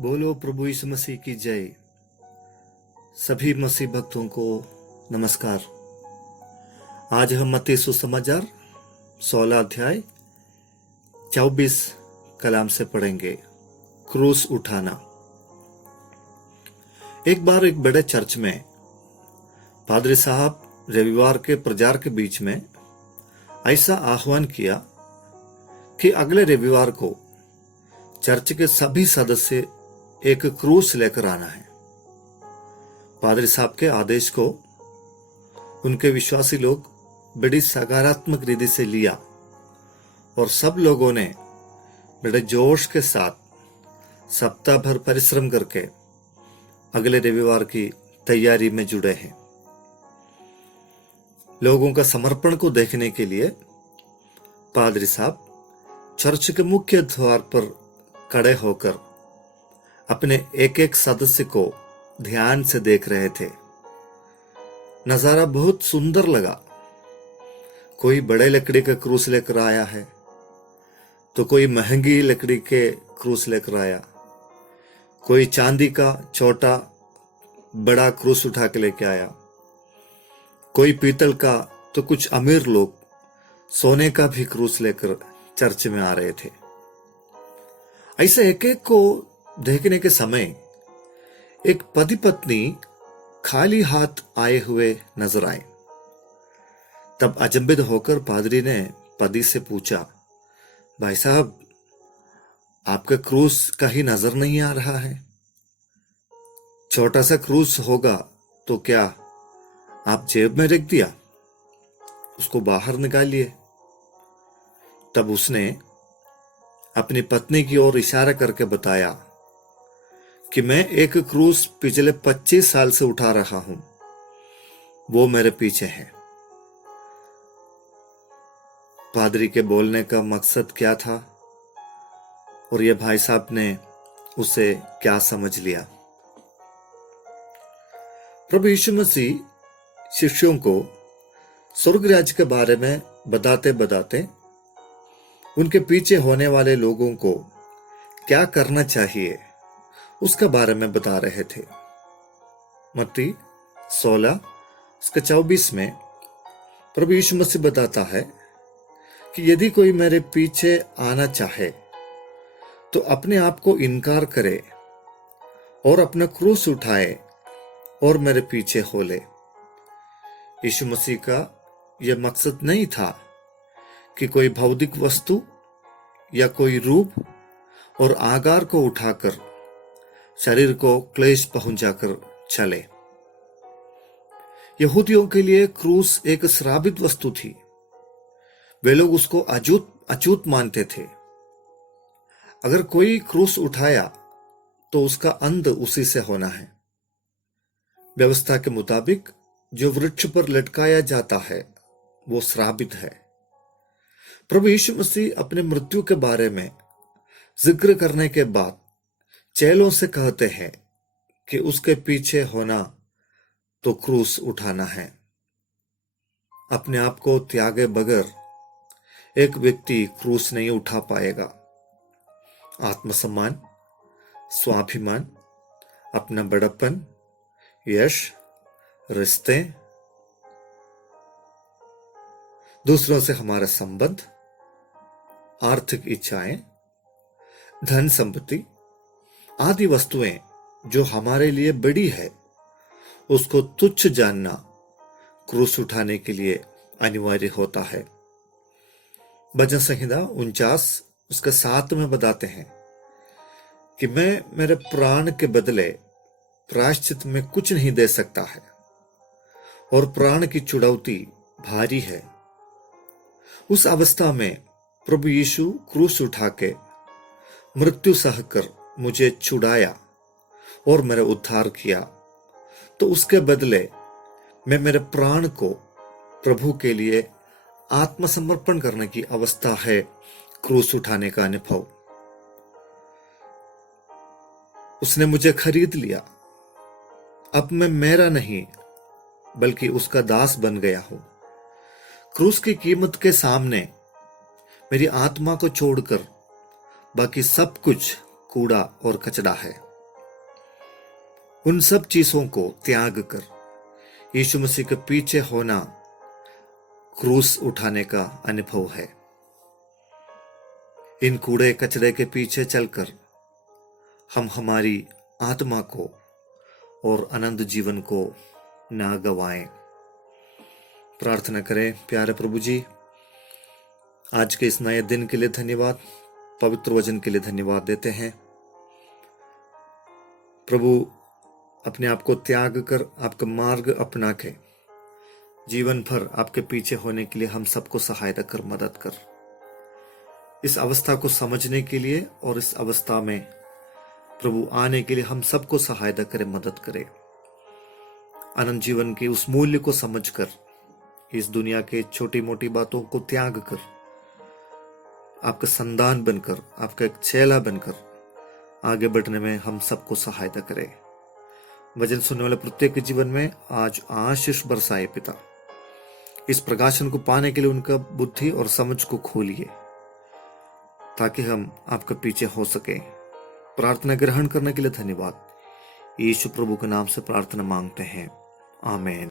बोलो प्रभु यीशु मसीह की जय। सभी मसीह भक्तों को नमस्कार। आज हम मत्ती सुसमाचार 16 अध्याय 24 कलाम से पढ़ेंगे। क्रूस उठाना। एक बार एक बड़े चर्च में पादरी साहब रविवार के प्रचार के बीच में ऐसा आह्वान किया कि अगले रविवार को चर्च के सभी सदस्य एक क्रूस लेकर आना है। पादरी साहब के आदेश को उनके विश्वासी लोग बड़ी सकारात्मक रीति से लिया और सब लोगों ने बड़े जोश के साथ सप्ताह भर परिश्रम करके अगले रविवार की तैयारी में जुड़े हैं। लोगों का समर्पण को देखने के लिए पादरी साहब चर्च के मुख्य द्वार पर खड़े होकर अपने एक एक सदस्य को ध्यान से देख रहे थे। नजारा बहुत सुंदर लगा। कोई बड़े लकड़ी का क्रूस लेकर आया है तो कोई महंगी लकड़ी के क्रूस लेकर आया, कोई चांदी का छोटा बड़ा क्रूस उठा के लेके आया, कोई पीतल का, तो कुछ अमीर लोग सोने का भी क्रूस लेकर चर्च में आ रहे थे। ऐसे एक एक को देखने के समय एक पति पत्नी खाली हाथ आए हुए नजर आए। तब अचंभित होकर पादरी ने पति से पूछा, भाई साहब, आपका क्रूस कहीं नजर नहीं आ रहा है? छोटा सा क्रूस होगा तो क्या आप जेब में रख दिया? उसको बाहर निकालिए। तब उसने अपनी पत्नी की ओर इशारा करके बताया कि मैं एक क्रूस पिछले 25 साल से उठा रहा हूं, वो मेरे पीछे है। पादरी के बोलने का मकसद क्या था और ये भाई साहब ने उसे क्या समझ लिया? प्रभु यीशु मसीह शिष्यों को स्वर्ग राज्य के बारे में बताते बताते उनके पीछे होने वाले लोगों को क्या करना चाहिए उसके बारे में बता रहे थे। मत्ती 16:24 में प्रभु यीशु मसीह बताता है कि यदि कोई मेरे पीछे आना चाहे तो अपने आप को इनकार करे और अपना क्रूस उठाए और मेरे पीछे हो ले। यीशु मसीह का यह मकसद नहीं था कि कोई भौतिक वस्तु या कोई रूप और आकार को उठाकर शरीर को क्लेश पहुंचाकर चले। यहूदियों के लिए क्रूस एक श्रापित वस्तु थी। वे लोग उसको अछूत मानते थे। अगर कोई क्रूस उठाया तो उसका अंत उसी से होना है। व्यवस्था के मुताबिक जो वृक्ष पर लटकाया जाता है वो श्रापित है। प्रभु यीशु मसीह अपने मृत्यु के बारे में जिक्र करने के बाद चेलों से कहते हैं कि उसके पीछे होना तो क्रूस उठाना है। अपने आप को त्यागे बगैर एक व्यक्ति क्रूस नहीं उठा पाएगा। आत्मसम्मान, स्वाभिमान, अपना बड़प्पन, यश, रिश्ते, दूसरों से हमारा संबंध, आर्थिक इच्छाएं, धन संपत्ति आदि वस्तुएं जो हमारे लिए बड़ी है उसको तुच्छ जानना क्रूस उठाने के लिए अनिवार्य होता है। भजन संहिता 49:7 में बताते हैं कि मैं मेरे प्राण के बदले प्रायश्चित में कुछ नहीं दे सकता है और प्राण की छुड़ौती भारी है। उस अवस्था में प्रभु यीशु क्रूस उठा के मृत्यु सहकर मुझे छुड़ाया और मेरा उद्धार किया, तो उसके बदले मैं मेरे प्राण को प्रभु के लिए आत्मसमर्पण करने की अवस्था है। क्रूस उठाने का अनुभव। उसने मुझे खरीद लिया। अब मैं मेरा नहीं बल्कि उसका दास बन गया हूं। क्रूस की कीमत के सामने मेरी आत्मा को छोड़कर बाकी सब कुछ कूड़ा और कचरा है। उन सब चीजों को त्याग कर यीशु मसीह के पीछे होना क्रूस उठाने का अनुभव है। इन कूड़े कचरे के पीछे चलकर हम हमारी आत्मा को और अनंत जीवन को ना गवाएं। प्रार्थना करें। प्यारे प्रभु जी, आज के इस नए दिन के लिए धन्यवाद, पवित्र वचन के लिए धन्यवाद देते हैं। प्रभु, अपने आप को त्याग कर आपका मार्ग अपना के जीवन भर आपके पीछे होने के लिए हम सबको सहायता कर, मदद कर। इस अवस्था को समझने के लिए और इस अवस्था में प्रभु आने के लिए हम सबको सहायता करे, मदद करे। अनंत जीवन के उस मूल्य को समझकर इस दुनिया के छोटी मोटी बातों को त्याग कर आपका संतान बनकर, आपका एक चेला बनकर आगे बढ़ने में हम सबको सहायता करे। वचन सुनने वाले प्रत्येक के जीवन में आज आशीष बरसाए पिता। इस प्रकाशन को पाने के लिए उनका बुद्धि और समझ को खोलिए ताकि हम आपके पीछे हो सके। प्रार्थना ग्रहण करने के लिए धन्यवाद। यीशु प्रभु के नाम से प्रार्थना मांगते हैं, आमीन।